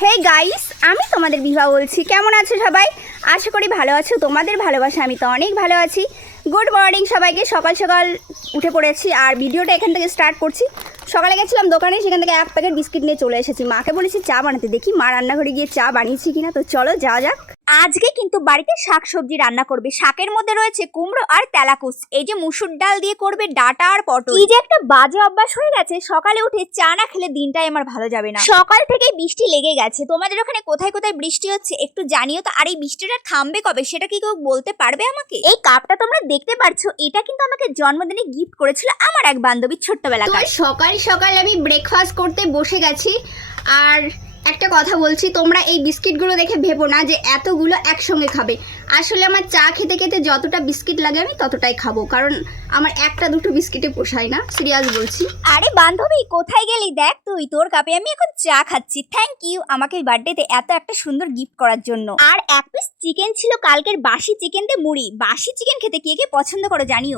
Hey guys, আমি তোমাদের বিভা বলছি। কেমন আছো সবাই? আশা করি ভালো আছো। তোমাদের ভালোবাসা আমি তো অনেক ভালো আছি। গুড মর্নিং সবাইকে। সকাল সকাল উঠে পড়েছি আর ভিডিওটা এখান থেকে স্টার্ট করছি। সকালে গেছিলাম দোকানে, সেখান থেকে এক প্যাকেট বিস্কিট নিয়ে চলে এসেছি। মাকে বলেছি চা বানাতে, দেখি মা রান্নাঘরে গিয়ে চা বানিয়েছি কিনা। তো চলো যাওয়া যাক। আজকে কিন্তু বাড়িতে শাক সবজি রান্না করবে। শাকের মধ্যে রয়েছে কুমড়ো আর তেলাকুচ। এই যে মুসুর ডাল দিয়ে করবে ডাটা আর পটল। কি যে একটা বাজে অভ্যাস হয়ে গেছে, সকালে উঠে চা না খেলে দিনটাই আমার ভালো যাবে না। সকাল থেকেই বৃষ্টি লেগে গেছে। তোমাদের ওখানে কোথায় কোথায় বৃষ্টি হচ্ছে একটু জানিও তো। আর এই বৃষ্টিটা থামবে কবে সেটা কি কেউ বলতে পারবে আমাকে? এই কাপটা তোমরা দেখতে পারছো, এটা কিন্তু আমাকে জন্মদিনে গিফট করেছিল আমার এক বান্ধবী ছোট্টবেলাকার। সকাল সকাল আমি ব্রেকফাস্ট করতে বসে গেছি। আর একটা কথা বলছি, তোমরা এই বিস্কিটগুলো দেখে ভেবো না যে এতগুলো একসঙ্গে খাবে। আসলে আমার চা খেতে খেতে যতটা বিস্কিট লাগে আমি ততটাই খাবো, কারণ আমার একটা দুটো বিস্কিটে পোষায় না। সিরিয়াস বলছি। আরে বান্ধবী, কোথায় গেলি? দেখ তুই, তোর কাপে আমি এখন চা খাচ্ছি। থ্যাংক ইউ আমাকে বার্থডেতে এত একটা সুন্দর গিফট করার জন্য। আর এক পিস চিকেন ছিল কালকের বাসি চিকেন দিয়ে মুড়ি। বাসি চিকেন খেতে কে কে পছন্দ করো জানিও।